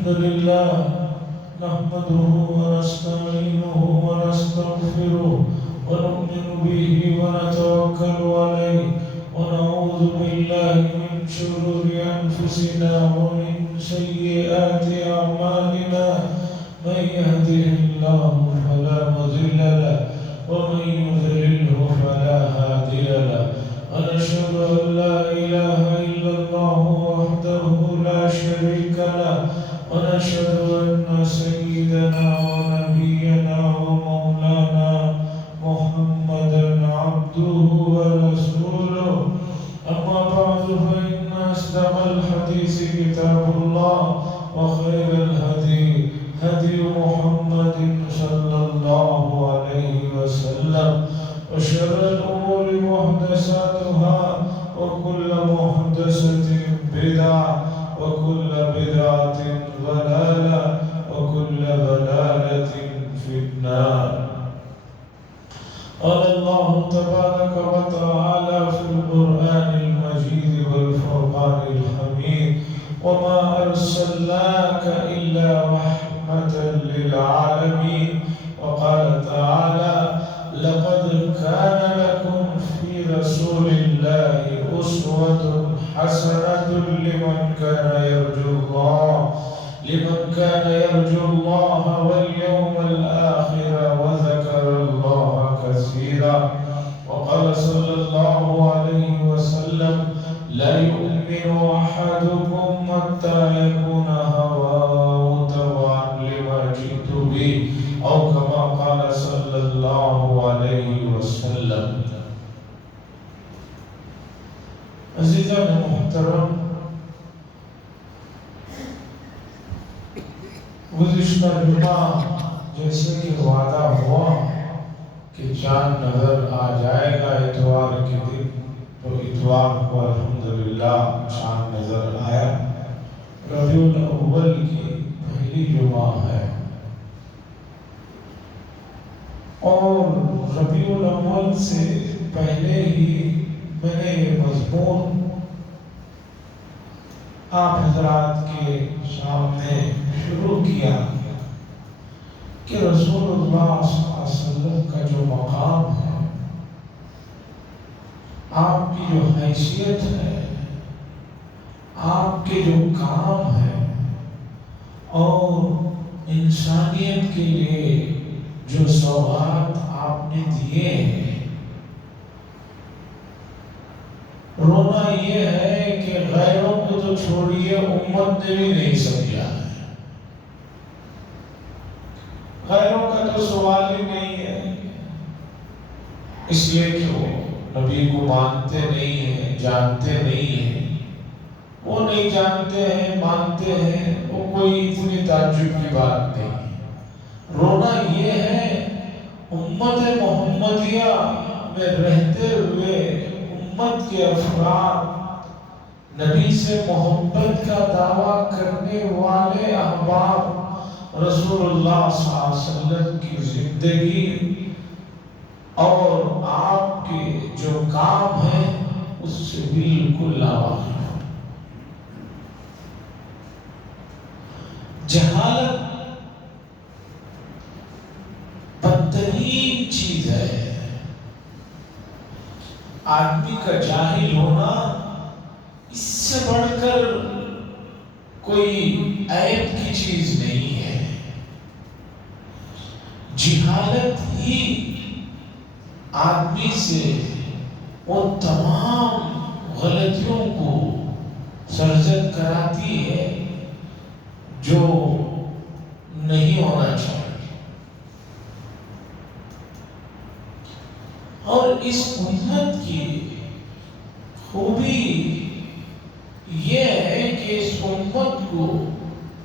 الحمد لله نحمده ونستعينه ونستغفره ونؤمن به ونتوكل عليه ونعوذ بالله من شرور أنفسنا ومن سيئات أعمالنا من يهده الله فلا مضل له ومن يضلله فلا هادي له ونشهد أن لا إله إلا الله وحده لا شريك له ونشهد أن سيدنا ونبينا ومولانا محمدا عبده ورسوله أما بعد فإن أصدق الحديث كتاب الله وخير الهدي هدي محمد صلى الله عليه وسلم وشر الأمور محدثاتها وكل محدثة بدعة وكل بدعة ضلالة وكل ضلالة في النار. قال الله تبارك وتعالى في القرآن المجيد والفرقان الحميد وما أرسلناك إلا رحمة للعالمين. وقال تعالى لقد كان لكم في رسول الله أسوة حسنة لمن كان يرجو الله واليوم الآخر وذكر الله كثيرا. وقال صلى الله عليه وسلم لا يؤمن أحدكم حتى يكون هواه تبعا لما جئت به أو كما قال صلى الله عليه وسلم. عزیزان محترم، گزشتہ جمعہ جیسے کہ وعدہ ہوا کہ چاند نظر آ جائے گا اتوار کے دن، تو اتوار کو الحمدللہ چاند نظر آیا. ربیع الاول کی پہلی جمعہ ہے اور ربیع الاول سے پہلے ہی میں نے یہ مضمون آپ حضرات کے سامنے شروع کیا کہ رسول اللہ صلی اللہ علیہ وسلم کا جو مقام ہے، آپ کی جو حیثیت ہے، آپ کے جو کام ہے اور انسانیت کے لیے جو سوغات آپ نے دیے ہیں، رونا یہ ہے کہ غیروں کو تو چھوڑیے امت نے بھی نہیں سمجھا ہے. غیروں کا تو سوال ہی نہیں ہے، اس لیے کہ وہ نبی کو مانتے نہیں ہیں، جانتے نہیں ہیں. وہ نہیں جانتے ہیں، مانتے ہیں، وہ کوئی اتنی تعجب کی بات نہیں. رونا یہ ہے امت محمدیہ میں رہتے ہوئے امت کے افراد، نبی سے محبت کا دعویٰ کرنے والے احباب رسول اللہ صلی اللہ علیہ وسلم کی زندگی اور آپ کے جو کام ہیں اس سے بالکل لاواقف. جہالت بدترین چیز ہے. آدمی کا جاہل ہونا اس سے بڑھ کر کوئی عیب کی چیز نہیں ہے. جہالت ہی آدمی سے وہ تمام غلطیوں کو سرزد کراتی ہے جو نہیں ہونا چاہیے. اور اس امت کی خوبی یہ ہے کہ اس امت کو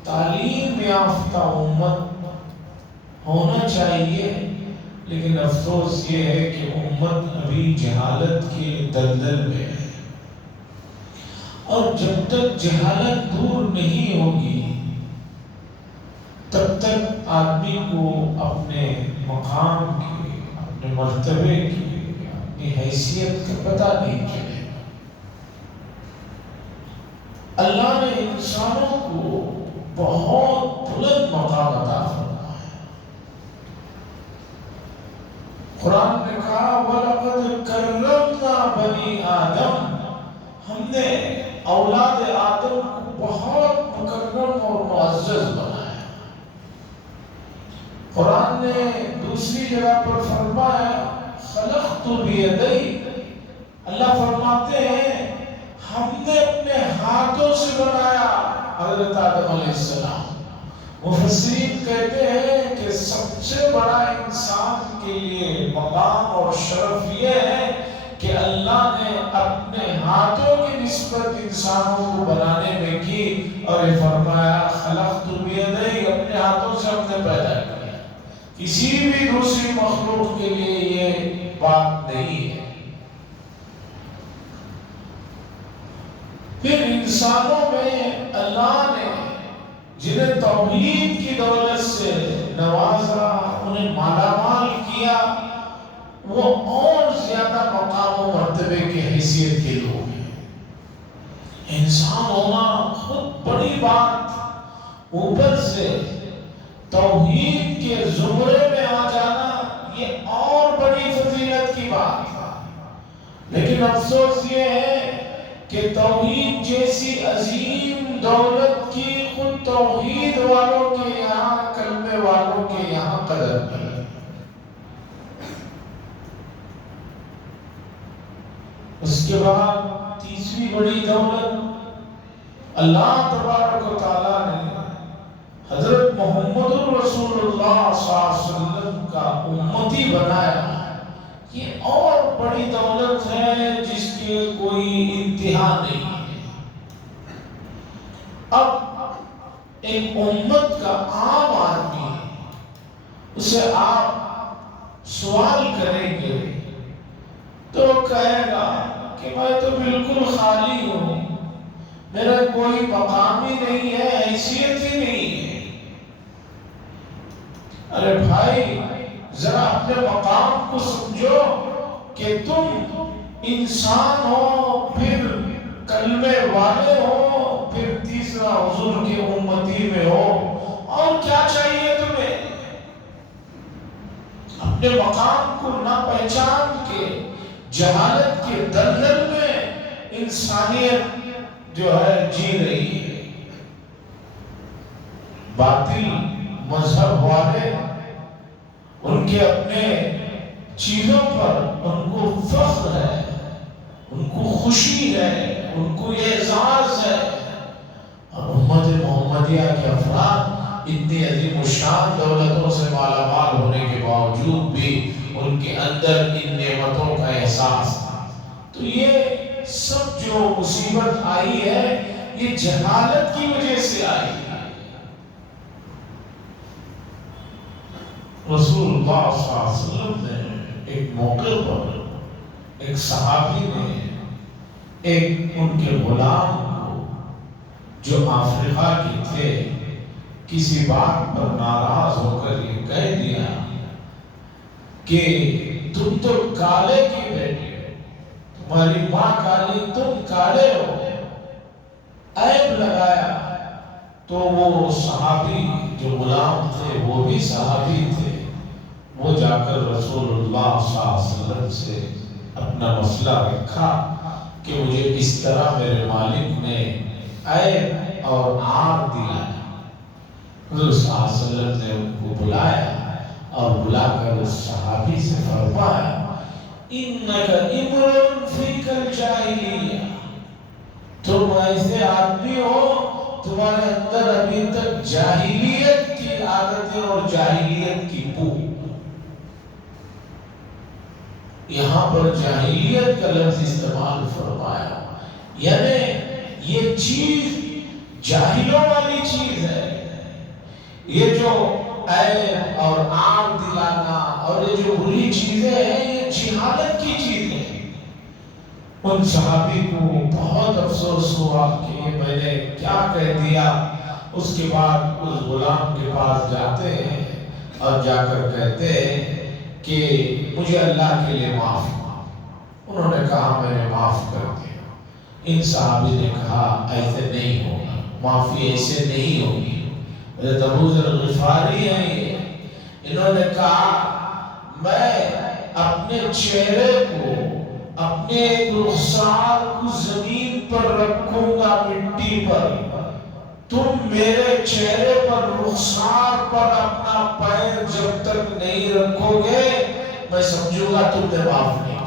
تعلیم یافتہ امت ہونا چاہیے، لیکن افسوس یہ ہے کہ امت ابھی جہالت کے دلدل میں ہے. اور جب تک جہالت دور نہیں ہوگی تب تک آدمی کو اپنے مقام کی، اپنے مرتبے کی، اپنی حیثیت کا پتہ نہیں چلے. اللہ نے انسانوں کو بہت بلند مقام عطا فرمایا۔ قرآن نے کہا وَلَقَدْ كَرَّمْنَا بَنِي آدم، ہم نے اولاد آدم کو بہت مکرم اور معزز بنایا۔ قرآن نے دوسری جگہ پر فرمایا خلقت بیدی، اللہ فرماتے ہیں ہم نے اپنے ہاتھوں سے بنایا حضرت آدم علیہ السلام۔ مفسرین کہتے ہیں کہ سب سے بڑا انسان کے لیے مقام اور شرف یہ ہے کہ اللہ نے اپنے ہاتھوں کی نسبت انسانوں کو بنانے میں کی، اور یہ فرمایا خلقت بیدی، اپنے ہاتھوں سے ہم نے پیدا کیا۔ کسی بھی دوسری مخلوق کے لیے یہ بات نہیں ہے۔ پھر انسانوں میں اللہ نے جنہیں توحید کی دولت سے نوازا، انہیں مالا مال کیا، وہ اور زیادہ مقام و مرتبے کی حیثیت کے لوگ ہیں۔ انسان ہونا خود بڑی بات، اوپر سے توحید کے زمرے میں آ جانا یہ اور بڑی فضیلت کی بات ہے۔ لیکن افسوس یہ ہے کہ توحید جیسی عظیم دولت کی خود توحید والوں کے یہاں، کلمے والوں کے یہاں قدر نہیں۔ اس کے بعد تیسری بڑی دولت، اللہ تبارک و تعالیٰ نے حضرت محمد الرسول اللہ صلی اللہ علیہ وسلم کا امتی بنایا۔ یہ اور بڑی دولت ہے جس کے کوئی انتہا نہیں ہے۔ اب ایک امت کا عام آدمی اسے آپ سوال کریں گے تو کہے گا کہ میں تو بالکل خالی ہوں، میرا کوئی مقام ہی نہیں ہے، حیثیت ہی نہیں ہے۔ ارے بھائی ذرا اپنے مقام کو سمجھو کہ تم انسان ہو، پھر کلمے والے ہو، پھر تیسرا حضور کی امتی میں ہو، اور کیا چاہیے تمہیں؟ اپنے مقام کو نہ پہچان کے جہالت کے دلدل میں انسانیت جو ہے جی رہی ہے۔ باطل مذہب والے ان کے اپنے چیزوں پر ان کو فخر ہے، ان کو خوشی ہے، ان کو یہ اعزاز ہے، اور امت محمدیہ کے افراد اتنی عظیم الشان دولتوں سے مالا مال ہونے کے باوجود بھی ان کے اندر ان نعمتوں کا احساس تھا۔ تو یہ سب جو مصیبت آئی ہے یہ جہالت کی وجہ سے آئی ہے۔ رسول اللہ صلی اللہ علیہ وسلم نے ایک موقع پر ایک صحابی نے ایک ان کے غلام کو جو افریقہ کے تھے کسی بات پر ناراض ہو کر یہ کہہ دیا کہ تم تو کالے کی بیٹے ہو، تمہاری ماں کالی، تم کالے ہو، عیب لگایا۔ تو وہ صحابی جو غلام تھے وہ بھی صحابی تھے، وہ جا کر رسول اللہ صلی اللہ علیہ وسلم سے اپنا مسئلہ رکھا کہ مجھے اس طرح میرے مالک نے عیب اور عار دیا۔ حضور صلی اللہ علیہ وسلم نے ان کو بلایا اور بلا کر اس صحابی سے فرمایا اِنَّكَ اِمْرٌ فِيكَ الْجَاهِلِيَّةِ، تم ایسے آدمی ہو تمہارے اندر ابھی تک جاہلیت کی عادتیں اور جاہلیت کی بو۔ یہاں پر جاہلیت کا لفظ استعمال فرمایا، یعنی یہ چیز جاہلوں والی چیز ہے۔ یہ جو عیب اور عار دلانا اور یہ جو بری چیزیں ہیں یہ جہالت کی چیزیں ہیں۔ ان صحابی کو بہت افسوس ہوا کہ میں نے کیا کہہ دیا۔ اس کے بعد اس غلام کے پاس جاتے ہیں اور جا کر کہتے ہیں کہ مجھے اللہ کے لیے معاف کر۔ انہوں نے کہا میں نے معاف کر دیا۔ ان صحابی نے کہا ایسے نہیں ہوگا، معافی ایسے نہیں ہوگی، حضرت ابو ذر غفاری ہیں، انہوں نے کہا میں اپنے چہرے کو، اپنے رخسار کو زمین پر رکھوں گا، مٹی پر، تم میرے چہرے پر رخسار پر اپنا پیر جب تک نہیں رکھو گے میں سمجھوں گا تم نے معاف نہیں کیا۔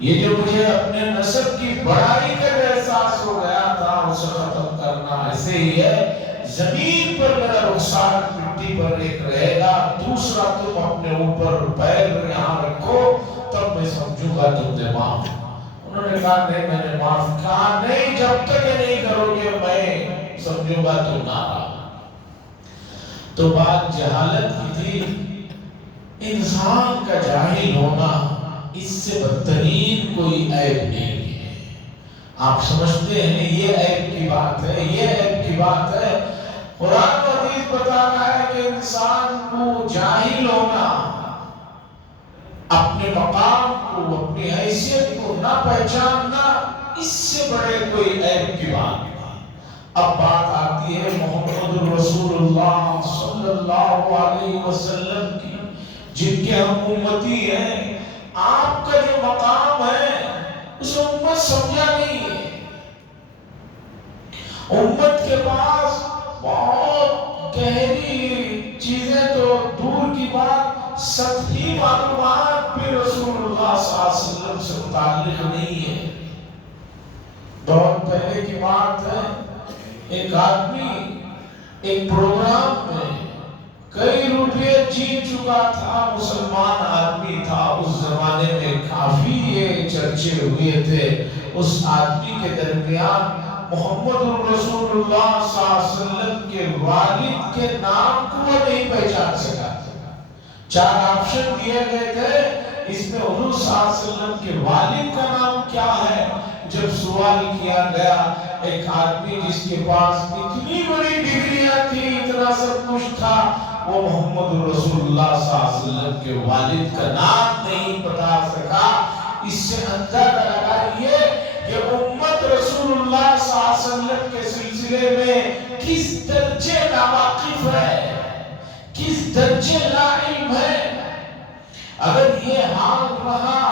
یہ جو مجھے اپنے نسب کی بڑائی کا احساس ہو گیا تھا اسے ختم کرنا ایسے ہی ہے، زمین پر میرا رخسار مٹی پر ایک رہے گا، دوسرا تم اپنے اوپر پیر یہاں رکھو تب میں سمجھوں گا تم نے معاف۔ انہوں نے کہا نہیں میں نے معاف، کہا نہیں جب تک یہ نہیں کرو گے میں سمجھوں گا تم ناراض۔ تو بات جہالت کی تھی، انسان کا جاہل ہونا اس سے بدترین کوئی عیب نہیں ہے۔ آپ سمجھتے ہیں یہ عیب کی بات ہے، یہ عیب کی بات ہے، قرآن و حدیث بتا رہا ہے کہ انسان کو جاہل ہونا، اپنے مقام کو، اپنی حیثیت کو نہ پہچاننا، اس سے بڑے کوئی عیب کی بات نہیں۔ اب بات آتی ہے محمد رسول اللہ صلی اللہ علیہ وسلم کی، جن کے ہم امتی ہیں۔ آپ کا جو مقام ہے اسے امت سمجھا نہیں ہے، امت کے پاس بہت گہری چیزیں تو دور کی بات، سطحی معلومات بھی رسول اللہ صلی اللہ علیہ وسلم سے متعلق نہیں ہے۔ بہت پہلے کی بات ہے، ایک آدمی ایک پروگرام میں کئی روپے جیت چکا تھا، مسلمان آدمی تھا، اس زمانے میں کافی یہ چرچے ہوئے تھے۔ اس آدمی کے درمیان محمد رسول اللہ صلی اللہ علیہ وسلم کے والد کے نام کو وہ نہیں پہچان سکا۔ 4 آپشن دیے گئے تھے، اس میں حضور صلی اللہ علیہ وسلم کے والد کا نام کیا ہے؟ جب سوال کیا گیا، ایک آدمی جس کے پاس اتنی بڑی ڈگریاں تھی، اتنا سب کچھ تھا، وہ محمد رسول اللہ صلی اللہ علیہ وسلم کے والد کا نام نہیں بتا سکا۔ اس سے اندازہ لگائیے کہ امت رسول اللہ صلی اللہ علیہ وسلم کے سلسلے میں کس درجے ناواقف ہے، کس درجے لا علم ہے۔ اگر یہ حال رہا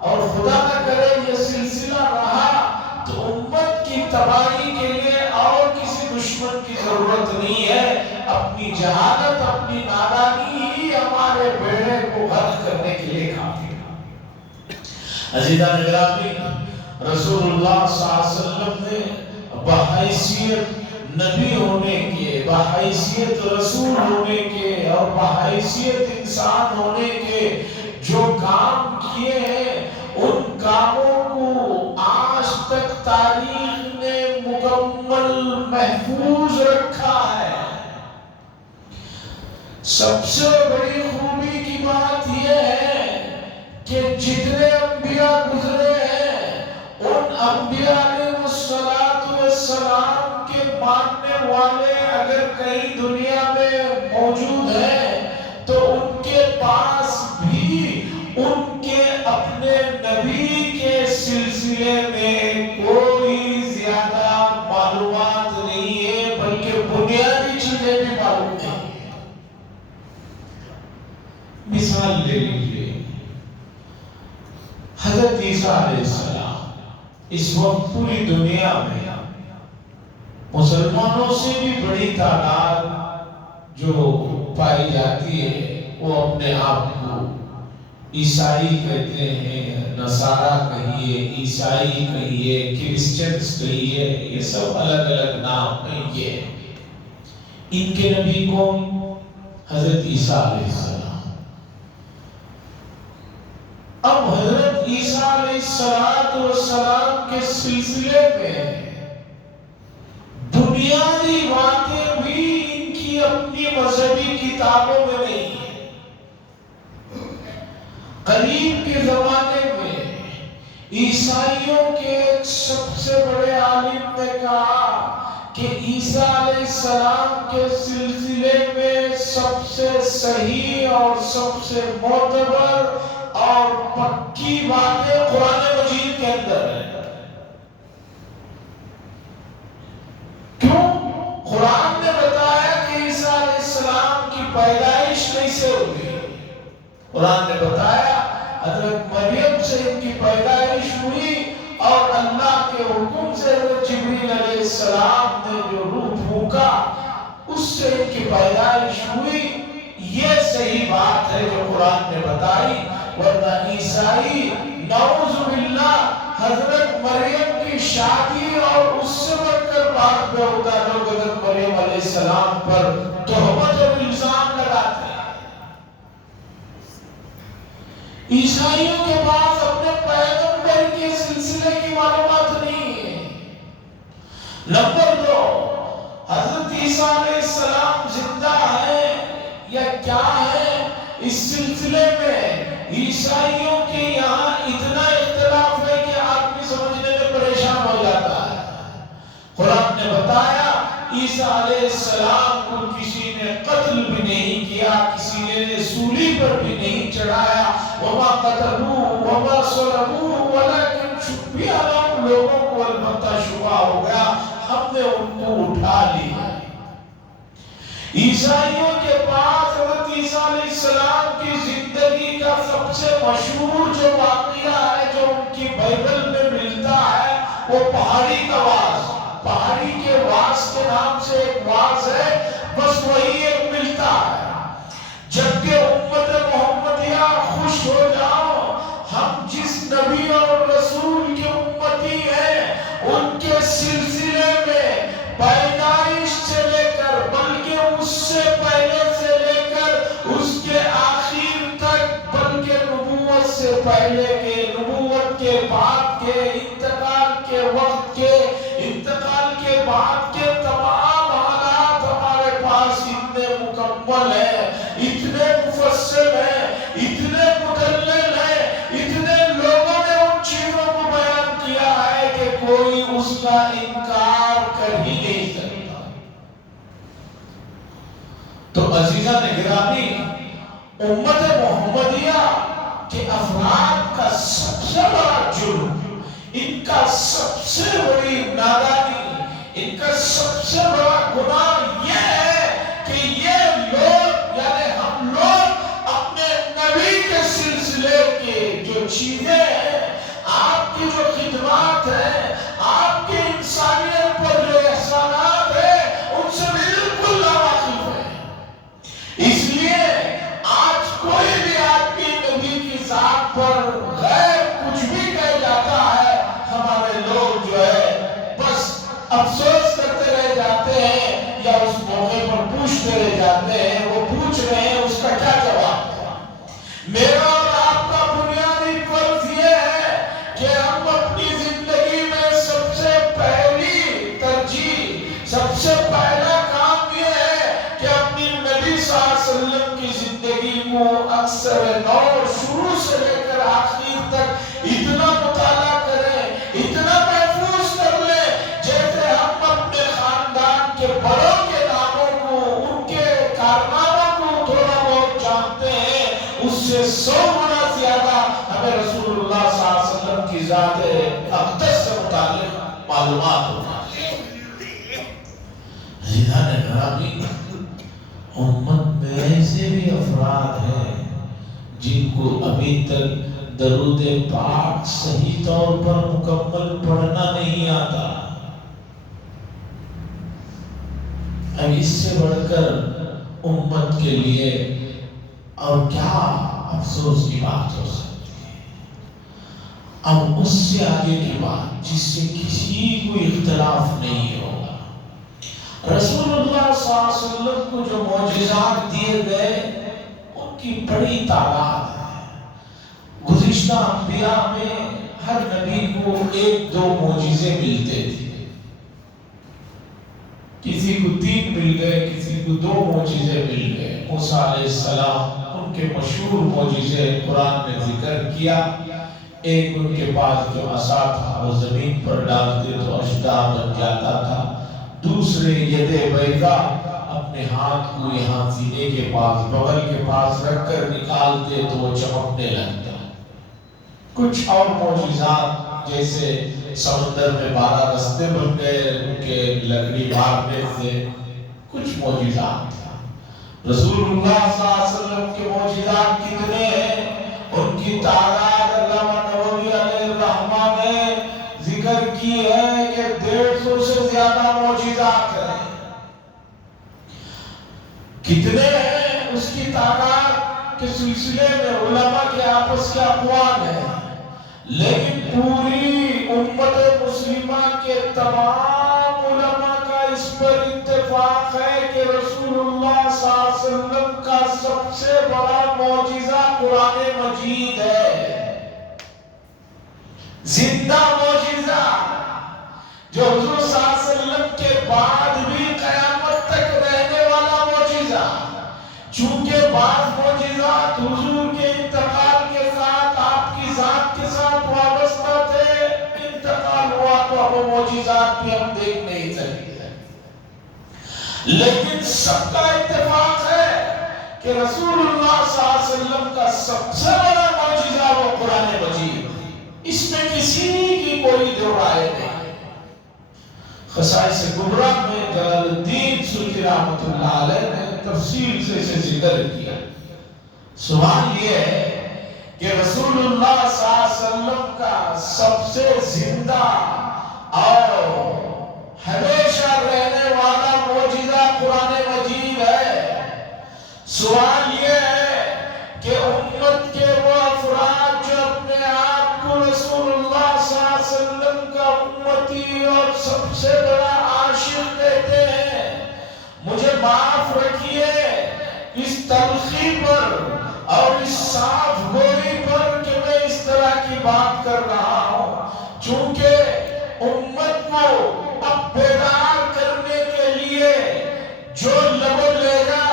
اور خدا نہ کرے یہ سلسلہ رہا تو امت کی تباہی کے لیے اور کسی دشمن کی ضرورت نہیں ہے، اپنی جہالت، اپنی نادانی ہی ہمارے بیڑے کو غرق کرنے کے لیے کافی ہے۔ عزیزان گرامی، رسول اللہ صلی اللہ علیہ وسلم نے بحیثیت نبی ہونے کے، بحیثیت رسول ہونے کے اور بحیثیت انسان ہونے کے جو کام کیے ہیں، ان کاموں کو آج تک تاریخ نے مکمل محفوظ رکھا ہے۔ سب سے بڑی خوبی کی بات یہ ہے کہ جتنے انبیاء گزرے ہیں، ان انبیاء علیہ السلام کے ماننے والے اگر کہیں دنیا میں موجود ہیں تو ان کے پاس بھی ان کے اپنے نبی کے سلسلے میں کوئی زیادہ معلومات نہیں ہے، بلکہ بنیادی چیزیں بھی معلوم نہیں ہیں۔ مثال لے لیجیے، حضرت عیسیٰ علیہ السلام اس وقت پوری دنیا میں مسلمانوں سے بھی بڑی تعداد جو پائی جاتی ہے، وہ اپنے آپ کو عیسائی کہتے ہیں، نصارہ کہیے، عیسائی کہیے، کرسچنز کہیے، یہ سب الگ الگ نام ہیں۔ یہ ان کے نبی کون؟ حضرت عیسیٰ علیہ السلام۔ اب حضرت عیسیٰ علیہ السلام کے سلسلے میں بنیادی باتیں بھی ان کی اپنی مذہبی کتابوں میں نہیں ہیں۔ قریب کے زمانے میں عیسائیوں کے ایک سب سے بڑے عالم نے کہا کہ عیسیٰ علیہ السلام کے سلسلے میں سب سے صحیح اور سب سے معتبر اور پکی باتیں قرآن مجید کے اندر ہیں۔ کیوں؟ قرآن نے بتایا حضرت مریم سے ان کی پیدائش ہوئی اور اللہ کے حکم سے وہ جبریل علیہ السلام نے جو روح پھونکا اس سے ان کی پیدائش ہوئی. یہ صحیح بات ہے جو قرآن نے بتائی. ورنہ عیسائی نعوذ باللہ حضرت مریم کی شادی اور اس سے بڑھ کر بات پہ ہوتا ہے. لوگ حضرت مریم علیہ السلام پر تہمت اور الزام لگاتے ہیں. عیسائیوں کے پاس اپنے پیغمبر کے سلسلے کی معلومات نہیں ہے. نمبر 2، حضرت عیسیٰ علیہ السلام زندہ ہے یا کیا ہے، اس سلسلے میں عیسائیوں کے یہاں اتنا اختلاف ہے کہ آدمی سمجھنے میں پریشان ہو جاتا ہے. قرآن نے بتایا عیسیٰ علیہ السلام کو کسی نے قتل بھی نہیں کیا، کسی نے سولی پر بھی نہیں چڑھایا. وما قتلوه وما صلبوه ولكن شبه لهم. لوگوں کو البتہ شبہ ہو گیا، ہم نے ان کو اٹھا لیا. عیسائیوں کے پاس حضرت عیسیٰ علیہ السلام کی زندگی کا سب سے مشہور جو واقعہ ہے جو ان کی بائبل میں ملتا ہے وہ پہاڑی کا واز. پہاڑی کے واز کے نام سے ایک واز ہے، بس وہی ایک ملتا ہے. جبکہ امت محمدیہ خوش ہو جاؤ، ہم جس نبی اور رسول کے امتی ہیں ان کے سلسلے میں پیدائش سے لے کر بلکہ اس سے پہلے سے لے کر اس کے آخر تک، بلکہ نبوت سے پہلے کے، نبوت کے بعد کے، انتقال کے وقت کے، انتقال کے بعد کے تمام حالات ہمارے پاس اتنے مکمل ہیں، اتنے مفصل ہیں، اتنے مدلل ہیں، اتنے لوگوں نے ان چیزوں کو بیان کیا ہے کہ کوئی اس کا انکار کر ہی نہیں سکتا. تو عزیزان گرامی، امت محمدیہ کے افراد کا سب سے بڑا جرم، ان کا سب سے بڑی نادانی، ان کا سب سے بڑا گناہ یہ ہے کہ یہ لوگ یعنی ہم لوگ اپنے نبی کے سلسلے کے جو چیزیں ہیں، آپ کی جو خدمات ہیں، آپ کے انسانیت پر جو احسانات ہیں، ان سے بالکل ناواقف ہے. اس لیے آج کوئی بھی آدمی نبی کی ذات پر غیر کچھ بھی کہہ جاتا ہے، ہمارے لوگ جو ہے بس افسوس کرتے رہ جاتے ہیں یا اس موقع پر پوچھتے رہ جاتے ہیں. وہ پوچھ رہے ہیں اس کا کیا جواب ہے. میرا اور آپ کا بنیادی فرض یہ ہے کہ ہم اپنی زندگی میں سب سے پہلی ترجیح، سب سے پہلا کام یہ ہے کہ اپنی نبی صلی اللہ علیہ وسلم کی زندگی کو اکثر نو شروع سے لے کر آخر تک اتنا مطالعہ کریں، اتنا محفوظ کر لیں جیسے ہم اپنے خاندان کے بڑوں کے ناموں کو، ان کے کارناموں کو تھوڑا بہت جانتے ہیں. اس سے 100 گنا زیادہ ہمیں رسول اللہ صلی اللہ علیہ وسلم کی ذات اقدس سے متعلق معلومات ہونا چاہیے. عزیزان گرامی، امت میں ایسے بھی افراد ہیں جن کو ابھی تک درود پاک صحیح طور پر مکمل پڑھنا نہیں آتا. اب اس سے بڑھ کر امت کے لیے اور کیا افسوس کی بات ہو سکتی ہے. اب اس سے آگے کی بات جس سے کسی کو اختلاف نہیں ہوگا، رسول اللہ صلی اللہ علیہ وسلم کو جو معجزات دیے گئے ان کی بڑی تعداد ہے. گزشتہ انبیاء میں ہر نبی کو 1-2 معجزے ملتے تھے. کسی کو 3 مل گئے، کسی کو 2 معجزے مل گئے. موسیٰ علیہ السلام ان کے مشہور معجزے قرآن نے ذکر کیا. ایک ان کے پاس جو عصا تھا وہ زمین پر ڈالتے تو اشداء بن جاتا تھا. دوسرے ید بیضا، اپنے ہاتھ کو یہاں سینے کے پاس بغل کے پاس رکھ کر نکالتے تو وہ چمکنے لگتا. کچھ اور معجزات جیسے سمندر میں 12 رستے بن گئے ان کے لکڑی مارنے سے، کچھ معجزات تھا. رسول اللہ صلی اللہ علیہ وسلم کے معجزات کتنے ہیں، ان کی تعداد علامہ نووی علیہ الرحمہ نے ذکر کی ہے کہ 150 سے زیادہ معجزات ہیں۔ کتنے ہیں اس کی تعداد کے سلسلے میں علماء کے آپس کے اقوال ہیں، لیکن پوری امت مسلمہ کے تمام علماء کا اس پر اتفاق ہے کہ رسول اللہ صلی اللہ علیہ وسلم کا سب سے بڑا معجزہ قرآن مجید ہے، زندہ معجزہ جو حضور صلی اللہ علیہ وسلم کے بعد بھی قیامت تک رہنے والا معجزہ۔ چونکہ بعض معجزات حضور کے انتقال کے ساتھ آپ کی ذات کے ساتھ وابستہ تھے، انتقال ہوا تو وہ معجزات بھی ہم دیکھ نہیں سکتے، لیکن سب کا اتفاق ہے کہ رسول اللہ صلی اللہ علیہ وسلم کا سب سے بڑا معجزہ وہ قرآن مجید، اس میں کسی کی کوئی دو رائے نہیں۔ خصائص کبریٰ میں جلال الدین سیوطی رحمۃ اللہ علیہ نے تفصیل سے اسے ذکر کیا۔ سوال یہ ہے کہ رسول اللہ صلی اللہ علیہ وسلم کا سب سے زندہ اور ہمیشہ رہنے والا معجزہ قرآن مجید ہے۔ سوال یہ ہے کہ امت کے وہ افراد جو اپنے آپ کو رسول اللہ صلی اللہ علیہ وسلم کا امتی اور سب سے بڑا عاشق کہتے ہیں، مجھے معاف رکھیے اس تلخی پر اور اس صاف گوئی پر کہ میں اس طرح کی بات کر رہا ہوں، چونکہ امت کو اب بیدار کرنے کے لیے جو لب و لہجہ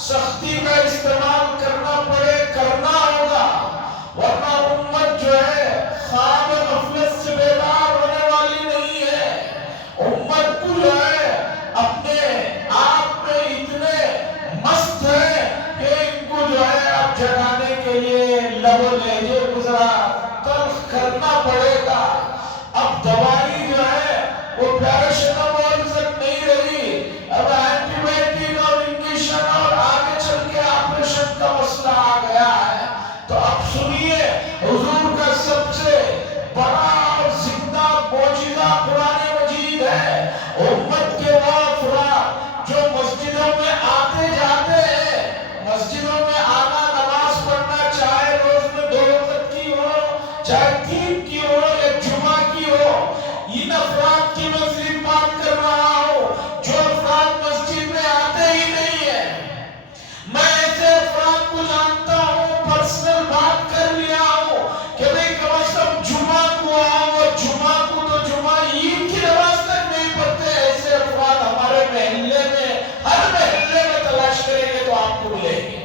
سختی کا استعمال کرنا پڑے کرنا ہوگا، ورنہ امت جو ہے خواب غفلت سے بیدار ہونے والی نہیں ہے۔ امت کو جو ہے اپنے آپ میں اتنے مست ہے کہ ان کو جو ہے اب جگانے کے لیے لب و لہجے گزرا تلخ کرنا پڑے گا۔ اب دوائی جو ہے وہ پیراسیٹامول تک نہیں رہی، اب اینٹی بائیوٹک اور انجیکشن اور آگے چل کے آپریشن کا مسئلہ آ گیا ہے۔ تو اب سنیے، حضور کا سب سے بڑا اور زندہ معجزہ قرآن مجید ہے۔ امت کے وہ افراد جو مسجدوں میں آتے جاتے ہیں، مسجدوں میں آنا نماز پڑھنا چاہے روز میں 2 وقت کی ہو چاہے 3 کی ہو یا جمعہ کی ہو، ان افراد کی میں صرف بات کر رہا ہوں جو افراد مسجد میں آتے ہی نہیں ہیں۔ میں ایسے افراد کو جانتا ہوں، پرسنل بات کر لیا ہوں کہ بھئی کم از کم جمعہ کو آؤ، اور جمعہ کو تو جمعہ عید کی نماز تک نہیں پڑھتے۔ ایسے افراد ہمارے محلے میں، ہر محلے میں تلاش کریں گے تو آپ کو ملیں گے۔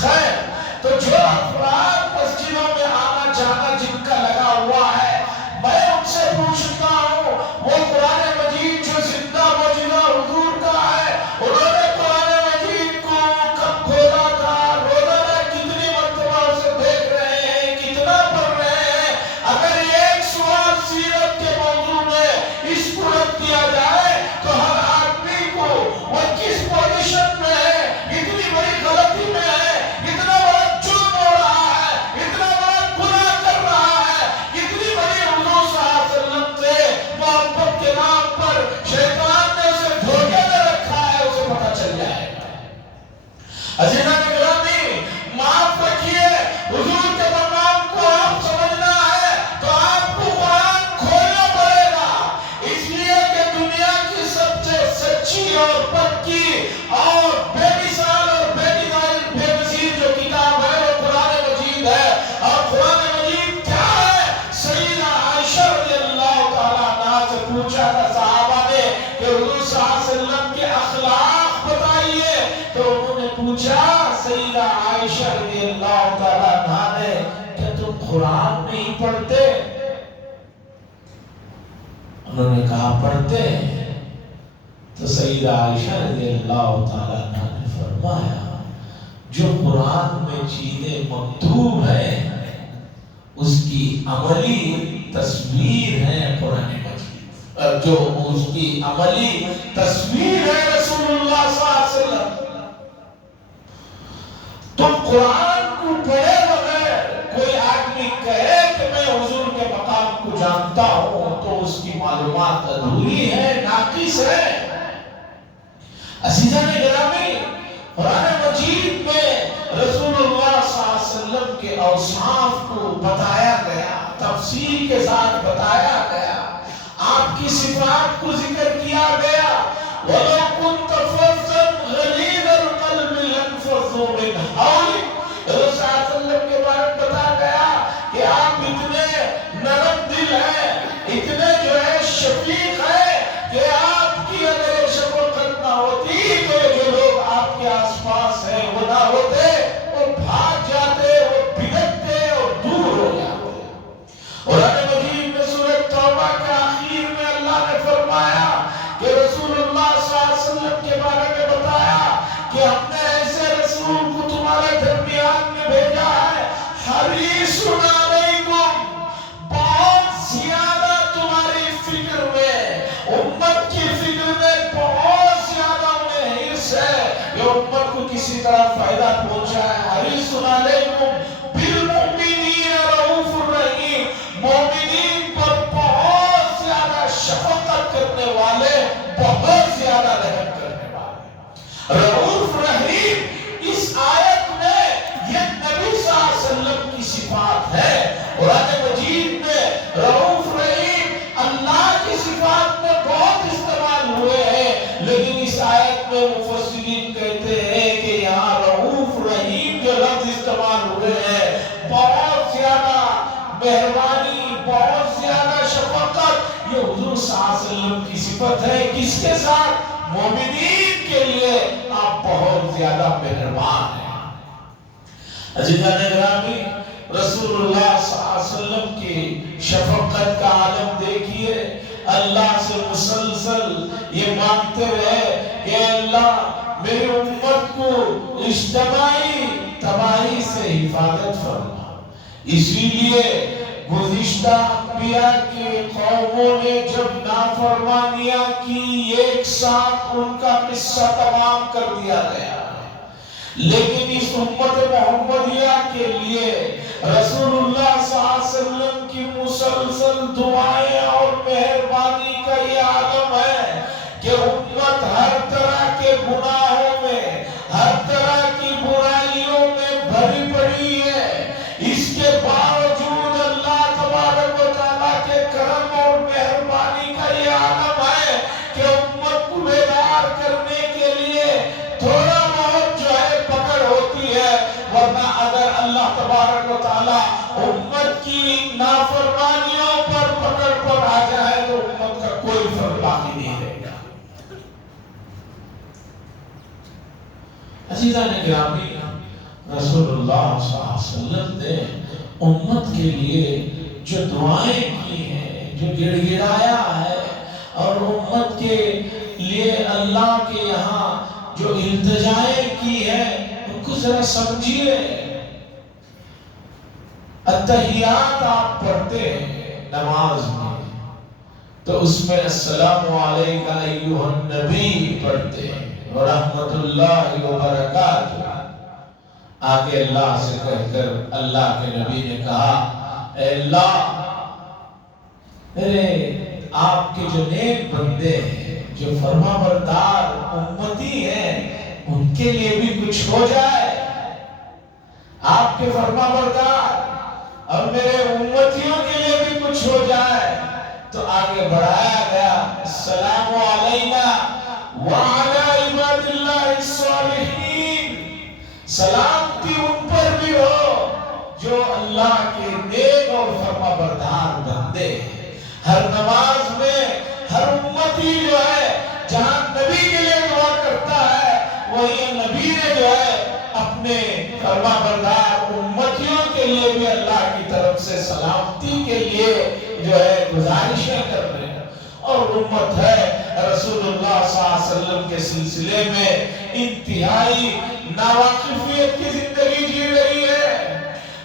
خیر، تو جو افراد مسجدوں میں آنا جانا جن کا لگا ہوا ہے، میں ان سے پوچھتا ہوں، وہ قرآن مجید جو زندہ معجزہ حضور کا ہے، انہوں نے قرآن مجید کو کب کھولا تھا؟ روزانہ کتنی مرتبہ اسے دیکھ رہے ہیں، کتنا پڑھ رہے ہیں؟ اگر ایک سوال سیرت کے موضوع میں اس کو رکھ دیا جائے تو ہر آدمی کو وہ کس پوزیشن میں ہے، اتنی بڑی غلطی میں ہے، اتنا بڑا جرم ہو رہا ہے، اتنا بڑا گناہ کر رہا ہے، اتنی بڑی حضور صلی اللہ علیہ وسلم سے محبت کے نام پر شیطان نے اسے دھوکے میں رکھا ہے، اسے پتہ چل جائے گا۔ عزیزان گرامی، معاف رکھیے، حضور کے مقام کو آپ سمجھنا ہے تو آپ کو قرآن کھولنا پڑے گا، اس لیے کہ دنیا کی سب سے سچی اور پکی اور بے مثال اور بے نظیر جو کتاب ہے وہ قرآن مجید ہے۔ اور قرآن مجید کیا ہے؟ سیدہ عائشہ رضی اللہ تعالیٰ عنہا سے پوچھا تھا صحابہ نے کہ حضور صلی اللہ علیہ وسلم کے اخلاق بتائیے، تو انہوں نے پوچھا سیدہ عائشہ رضی اللہ تعالیٰ عنہا نے کہ تم قرآن نہیں پڑھتے؟ انہوں نے کہا پڑھتے ہیں۔ تو سیدہ عائشہ رضی اللہ تعالیٰ عنہ نے فرمایا جو قرآن میں چیزیں مکتوب ہیں اس کی عملی تصویر ہے قرآن مجید، جو اس کی عملی تصویر ہے رسول اللہ صلی اللہ علیہ وسلم۔ قرآن کو پڑھے بغیر کوئی آدمی کہے کہ میں حضور کے مقام کو جانتا ہوں تو اس کی معلومات ادھوری ہے، ناقص ہے۔ عزیزان گرامی، قرآن مجید میں رسول اللہ صلی اللہ علیہ وسلم کے اوصاف کو بتایا گیا، تفصیل کے ساتھ بتایا گیا، آپ کی صفات کو ذکر کیا گیا۔ وَلَوْ كُنْتَ فَظًّا غَلِيظَ الْقَلْبِ لَانفَضُّوا مِنْ حَوْلِكَ، رسول صلی اللہ علیہ وسلم کے بارے میں بتایا گیا کہ آپ اتنے نرم دل ہیں، اتنے جو ہے شفیق ہیں کہ آپ کی اگر شفقت نہ ہوتی تو جو لوگ آپ کے آس پاس ہیں وہ نہ ہوتے، وہ بھاگ جاتے، وہ بھگتے اور دور ہو جاتے۔ قرآن مجید میں سورہ توبہ کے آخر میں اللہ نے فرمایا کہ رسول اللہ صلی اللہ علیہ وسلم کے بارے میں بتایا کہ ہم نے ایسے رسول کو تمہارے درمیان میں بھیجا ہے، حریص علیکم، بہت زیادہ تمہاری فکر میں، امت کی فکر میں بہت زیادہ انہیں حرص ہے کہ امت کو کسی طرح فائدہ پہنچائے۔ حریص علیکم بالمؤمنین رؤوف الرحیم، مومنین پر بہت زیادہ شفقت کرنے والے، بہت زیادہ رحم کرنے والے۔ رؤوف رحیم اس آیت میں یہ نبی صلی اللہ علیہ وسلم کی صفات ہے۔ قرآن مجید میں رؤوف رحیم اللہ کی صفات میں بہت استعمال ہوئے ہیں، لیکن اس آیت میں مفسرین کہتے ہیں کہ یہاں رؤوف رحیم جو لفظ استعمال ہوئے ہیں، بہت زیادہ مہربانی، بہت زیادہ شفقت، یہ حضور صلی اللہ علیہ وسلم کی صفت ہے۔ کس کے ساتھ؟ مومنین کے لیے آپ بہت زیادہ مہربان ہیں۔ عزیزان گرامی، رسول اللہ صلی اللہ علیہ وسلم کی شفقت کا عالم دیکھیے، اللہ سے مسلسل یہ مانگتے رہے کہ اللہ میری امت کو اجتماعی تباہی سے حفاظت فرما۔ اسی لیے گزشتہ انبیاء کے قوموں نے جب نافرمانیاں کی، ایک ساتھ ان کا قصہ تمام کر دیا گیا، لیکن اس امت محمدیہ کے لیے رسول اللہ صلی اللہ علیہ وسلم کی مسلسل دعائیں اور مہربانی کا یہ عالم ہے کہ امت ہر طرح کے گناہوں میں، ہر طرح کی برائیوں میں بھری پڑی ہے، اس کے باوجود اللہ تبارک و تعالیٰ کے کرم اور مہربانی کا یہ عالم ہے کہ امت کو بیدار کرنے کے لیے تھوڑا بہت جو ہے پکڑ ہوتی ہے، ورنہ اگر اللہ تبارک و تعالیٰ امت کی نافرمانیوں پر پکڑ پر آ جائے تو امت کا کوئی فرق باقی نہیں رہے گا۔ عزیزان گرامی، رسول اللہ صلی اللہ علیہ وسلم نے امت کے لیے جو دعائیں کی ہیں، جو گڑ گڑایا ہے، اور امت کے لیے اللہ کے یہاں جو التجائیں کی ہے، ان کو ذرا سمجھیے۔ اتحیات آپ پڑھتے ہیں نماز میں تو اس میں السلام علیکہ ایھا النبی پڑھتے ہیں ورحمۃ اللہ وبرکاتہ۔ آگے اللہ سے کہہ کر اللہ کے نبی نے کہا، اے اللہ میرے آپ کے جو نیک بندے ہیں، جو فرما بردار امتی ہیں، ان کے لیے بھی کچھ ہو جائے، آپ کے فرما بردار اور میرے امتیوں کے لیے بھی کچھ ہو جائے۔ تو آگے بڑھایا گیا، السلام علینا وعلی عباد اللہ الصالحین، سلامتی ان پر بھی ہو جو اللہ کے نیک اور فرما بردار بندے ہیں۔ ہر نماز میں ہر امتی جو ہے جہاں نبی کے لیے دعا کرتا ہے، وہی نبی نے جو ہے اپنے فرما بردار امتیوں کے لیے بھی اللہ کی طرف سے سلامتی کے لیے جو ہے گزارشیں کر رہے ہیں۔ اور امت ہے رسول اللہ صلی اللہ علیہ وسلم کے سلسلے میں انتہائی ناواقفیت کی زندگی جی رہی ہے۔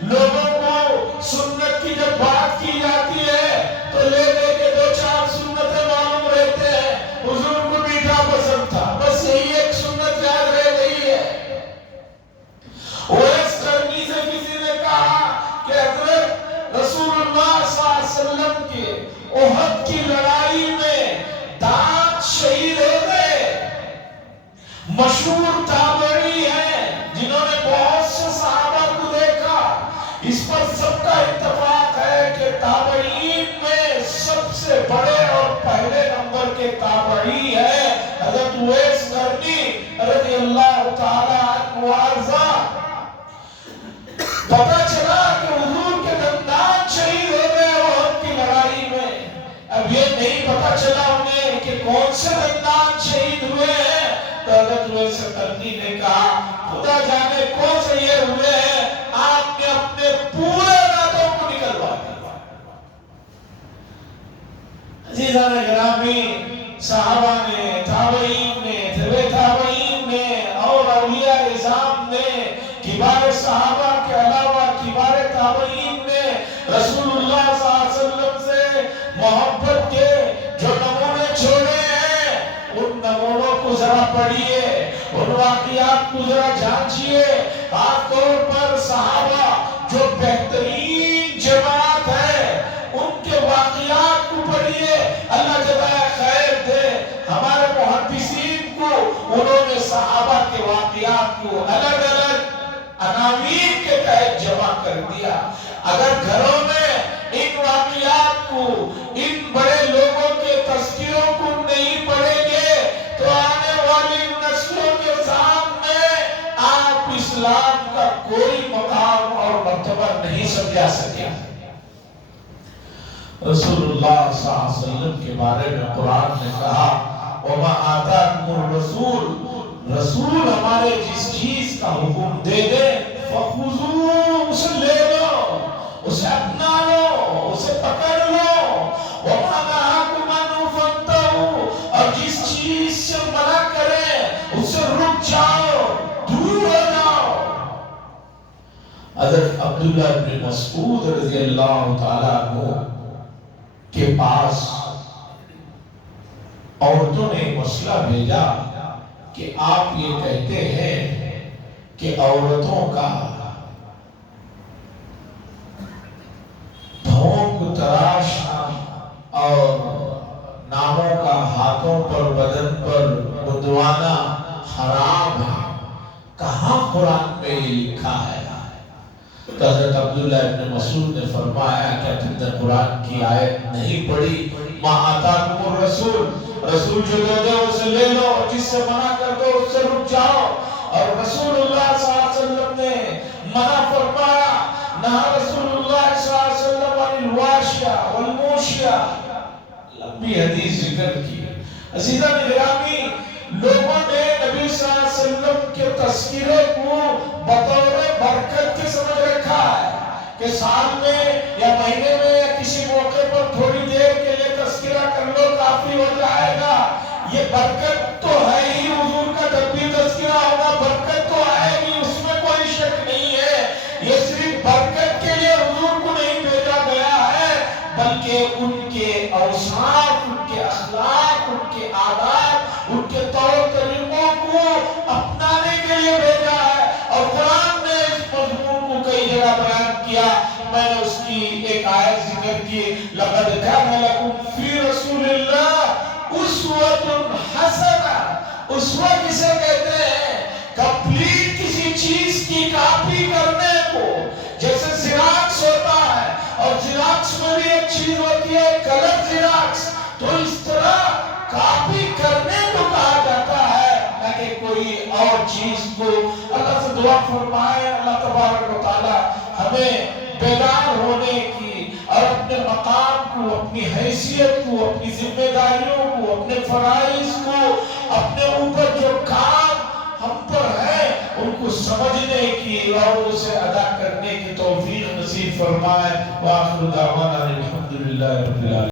لوگوں کو سنت کی جب بات کی جاتی ہے تو لے لے کے دو چار سنتیں معلوم رہتے ہیں۔ حضور کو میٹھا پسند تھا، بس یہی ایک سنت یاد رہ گئی ہے۔ احد کی لڑائی میں دانت شہید ہو گئے، مشہور تابعی ہیں جنہوں نے بہت سے صحابہ کو دیکھا۔ اس پر سب کا اتفاق ہے کہ تابعین میں سب سے بڑے اور پہلے نمبر کے تابعی ہے حضرت اویس قرنی رضی اللہ تعالی عنہ وارضا۔ پتہ چلا کہ حضور کے دندان شہید ہو گئے احد کی لڑائی میں۔ اب یہ نہیں پتہ چلا انہیں کہ کون سے دندان شہید ہوئے ہیں، تو حضرت اویس قرنی نے کہا خدا جانے کون سے یہ ہوئے ہیں، آپ نے اپنے پورے دانتوں کو نکلوا دیا۔ عزیزان گرامی، صحابہ نے، تابعین نے، تبع تابعین نے اور اولیاء اعظام نے، کبار صحابہ کے علاوہ کبار تابعین نے رسول اللہ صلی اللہ علیہ وسلم سے محبت کے جو نمونے چھوڑے ہیں، ان نمونوں کو ذرا پڑھیے، ان واقعات کو ذرا جانچیے۔ خاص طور پر صحابہ جو بہترین جماعت ہے، ان کے واقعات کو پڑھیے، اللہ جزائے خیر دے۔ ہمارے محدثین کو انہوں نے صحابہ کے واقعات کو الگ الگ عناوین کے تحت جمع کر دیا۔ اگر گھروں میں ان واقعات کو، ان بڑے لوگوں کے تذکروں کو نہیں پڑھیں گے تو آنے والی نسلوں کے سامنے آپ اسلام کا کوئی مقام اور مرتبہ نہیں سمجھا سکے۔ رسول اللہ صلی اللہ علیہ وسلم کے بارے میں قرآن نے کہا وَمَا آتَاكُمُ الرَّسُولُ، رسول ہمارے جس چیز کا حکم دے دے فَخُذُوهُ، اسے لے لو، اسے اپنا لو، اسے پکڑ لو۔ وَمَا نَهَاكُمْ عَنْهُ فَانْتَهُوا، اور جس چیز سے منع کریں اسے رک جاؤ، دور ہو جاؤ۔ حضرت عبداللہ بن مسعود رضی اللہ تعالیٰ عنہ کے پاس عورتوں نے مسئلہ بھیجا کہ آپ یہ کہتے ہیں کہ عورتوں کا بھونک تراشنا اور ناموں کا ہاتھوں پر بدن پر گدوانا حرام ہے، کہاں قرآن میں یہ لکھا ہے؟ تو حضرت عبداللہ ابن مسعود نے فرمایا کہ تم نے قرآن کی آیت نہیں پڑھی مَا آتَاكُمُ الرَّسُولُ، رسول جو دے دے اسے لے لو، جس سے منع کر دو اس سے رک جاؤ۔ اور رسول اللہ صلی اللہ علیہ وسلم نے منع فرمایا، نہا رسول اللہ صلی اللہ علیہ وسلم عن الواشیہ والموشیہ، لمبی حدیث ذکر کی۔ عزیزان گرامی، لوگوں نے نبی صلی اللہ علیہ وسلم کے تذکرے کو بطور برکت کے سمجھ رکھا ہے کہ سال میں یا مہینے میں یا کسی موقع پر تھوڑی دیر کے لیے تذکرہ کر لو کافی ہو جائے گا۔ یہ برکت تو ہے ہی، حضور کا جب بھی تذکرہ ہوگا برکت تو آئے گی، اس میں کوئی شک نہیں ہے۔ یہ صرف برکت کے لیے حضور کو نہیں بھیجا گیا ہے، بلکہ ان کے اوصاف، ان کے اخلاق، ان کے عادات، ان کے طور طریقوں کو اپنانے کے لیے بھیجا ہے۔ اور قرآن نے اس مضمون کو کئی جگہ بیان کیا، میں نے اس کی ایک آیت ذکر کی، لَقَدْ كَانَ لَكُمْ فِي رَسُولِ اللَّهِ أُسْوَةٌ حَسَنَةٌ۔ اسوہ کسے کہتے ہیں؟ کمپلیٹ کسی چیز کی کاپی کرنے کو، جیسے زیراکس ہوتا ہے اور زیراکس میں بھی ایک چیز ہوتی ہے کلر زیراکس، تو اس طرح کاپی کرنے کو کہا جاتا ہے نہ کہ کوئی اور چیز کو۔ اللہ سے دعا فرمائے اللہ تبارک و تعالی ہمیں بیدار ہونے کی اور اپنے مقام کو، اپنی حیثیت کو، اپنی ذمہ داریوں کو، اپنے فرائض کو، اپنے اوپر جو کام ہم پر ہے ان کو سمجھنے کی اور اسے ادا کرنے کی توفیق نصیب فرمائے۔ وآخر دعوانا الحمدللہ رب العالمین۔